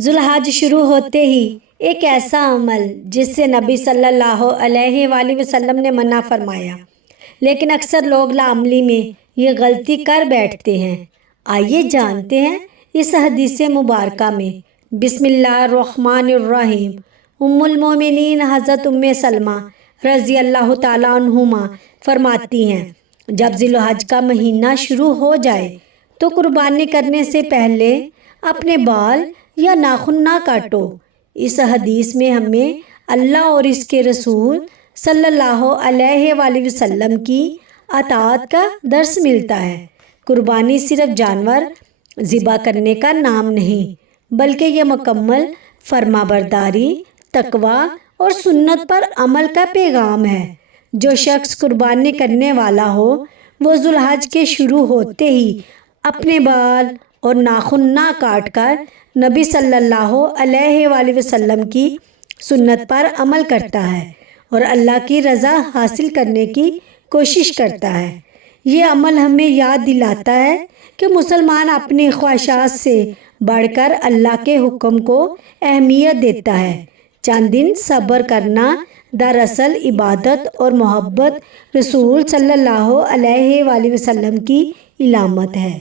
ذوالحج شروع ہوتے ہی ایک ایسا عمل جس سے نبی صلی اللہ علیہ وآلہ وسلم نے منع فرمایا، لیکن اکثر لوگ لاملی میں یہ غلطی کر بیٹھتے ہیں۔ آئیے جانتے ہیں اس حدیث مبارکہ میں۔ بسم اللہ الرحمن الرحیم۔ ام المومنین حضرت سلمہ رضی اللہ تعالیٰ عنہما فرماتی ہیں، جب ذی الحج کا مہینہ شروع ہو جائے تو قربانی کرنے سے پہلے اپنے بال یا ناخن نہ کاٹو۔ اس حدیث میں ہمیں اللہ اور اس کے رسول صلی اللہ علیہ وآلہ وسلم کی اطاعت کا درس ملتا ہے۔ قربانی صرف جانور ذبح کرنے کا نام نہیں، بلکہ یہ مکمل فرما برداری، تقوی اور سنت پر عمل کا پیغام ہے۔ جو شخص قربانی کرنے والا ہو وہ ذوالحج کے شروع ہوتے ہی اپنے بال اور ناخن نہ کاٹ کر نبی صلی اللہ علیہ وآلہ وسلم کی سنت پر عمل کرتا ہے اور اللہ کی رضا حاصل کرنے کی کوشش کرتا ہے۔ یہ عمل ہمیں یاد دلاتا ہے کہ مسلمان اپنی خواہشات سے بڑھ کر اللہ کے حکم کو اہمیت دیتا ہے۔ چند دن صبر کرنا دراصل عبادت اور محبت رسول صلی اللہ علیہ وآلہ وسلم کی علامت ہے۔